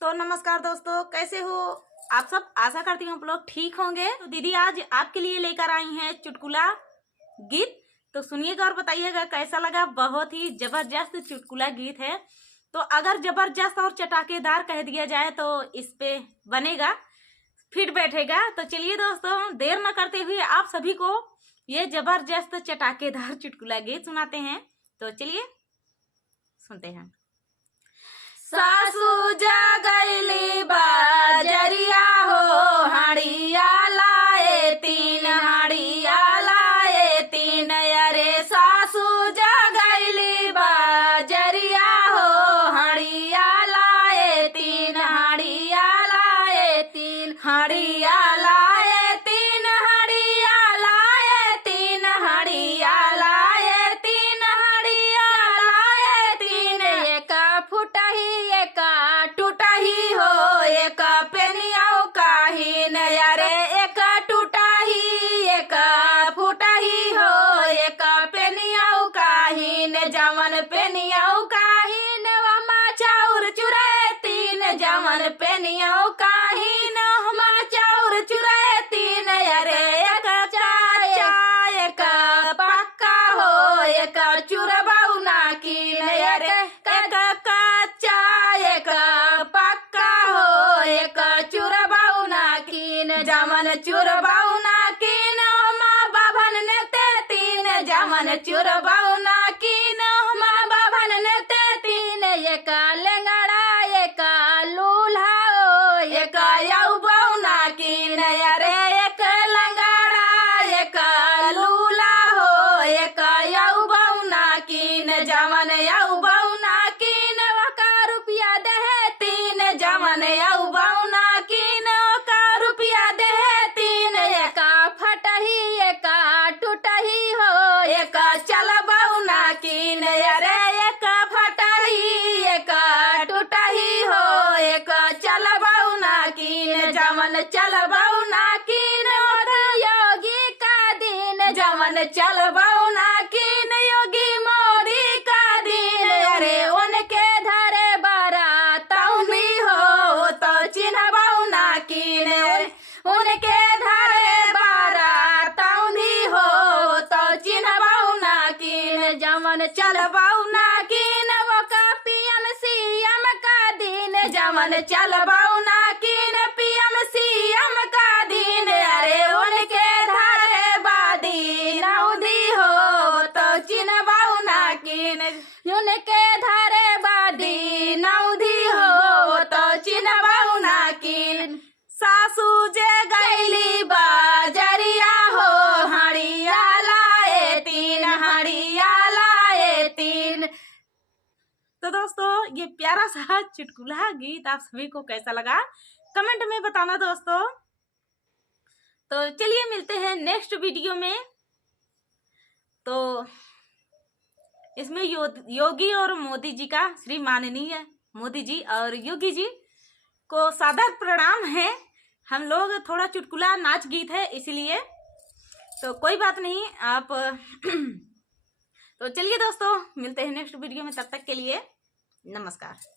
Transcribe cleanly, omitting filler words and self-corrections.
तो नमस्कार दोस्तों, कैसे हो आप सब। आशा करती हूँ आप लोग ठीक होंगे। तो दीदी आज आपके लिए लेकर आई हैं चुटकुला गीत। तो सुनिएगा और बताइएगा कैसा लगा। बहुत ही जबरदस्त चुटकुला गीत है। तो अगर जबरदस्त और चटाकेदार कह दिया जाए तो इस पे बनेगा, फिट बैठेगा। तो चलिए दोस्तों, देर न करते हुए आप सभी को ये जबरदस्त चटाकेदार चुटकुला गीत सुनाते हैं। तो चलिए सुनते हैं। सासू जागैली बाजरिया हो, हाड़िया लाए तीन, हाड़िया लाए तीन। अरे सासू जागैली बाजरिया हो, हाड़िया लाए तीन, हाड़िया लाए तीन, हाड़िया लाए तीन, हाड़िया लाए तीन, हाड़िया लाए तीन, हाड़िया लाए तीन। एक फुटही एक टूटही हो, एक पेनियाओ काहीन। अरे एक टूटही एक फुटही हो, एक पेनियाओ काहीन। जमन पेनियाओ काहीन वमा चाउर चुराए तीन, जमन पेनियाओ काहीन वमा चाउर चुराए तीन। अरे एक चाय एक पक्का हो, एक चुरबाऊ ना कीन। अरे एक कच्चा एक पक्का हो, एक चुरबाऊ ना कीन। जमन चुरबाऊ ना कीन माँ बाभन ने ते तीन, जमन चुरबाऊ ना कीन माँ बाभन ने ते तीन। एक लेंगड़ा एक लूल्हा हो, एक यौबाऊ ना कीन। अरे एक लंगड़ा एक लूल्हा हो, एक यौबाऊ ना कीन। जमन यौबाऊ ना कीन का रुपया दे तीन, जमन यौबाऊ ना कीन का रुपया दे तीन। एक फटही एक टूटही हो, एक चलबाऊ ना कीन। अरे एक फटही एक टूटही हो, एक चलबाऊ ना कीन। जमन चलबाऊ ना कीन योगी का दिन, जमन चलबाऊ ना कीन योगी मोदी का दिन। अरे उनके धरे बरातौनी हो तो चिन्हबाऊ ना कीन, उनके धरे बरातौनी हो तो चिन्हबाऊ ना कीन। जमन चलबाऊ ना कीन वो का पीएम सीएम का दिन, जमन चलबाऊ ना कीन पीएम सीएम का दिन। अरे उनके धरे बादी नौदी हो तो चिन्हबाऊ ना कीन, उनके धरे बादी नौदी हो तो चिन्हबाऊ ना कीन। सासू जे गैली बाजरिया हो, हाड़िया लाए तीन, हाड़िया लाए तीन। तो दोस्तों, ये प्यारा सा चुटकुला गीत आप सभी को कैसा लगा कमेंट में बताना दोस्तों। तो चलिए मिलते हैं नेक्स्ट वीडियो में। तो इसमें योगी और मोदी जी का, श्री माननीय मोदी जी और योगी जी को सादर प्रणाम है। हम लोग थोड़ा चुटकुला नाच गीत है इसलिए, तो कोई बात नहीं आप तो चलिए दोस्तों मिलते हैं नेक्स्ट वीडियो में, तब तक के लिए नमस्कार।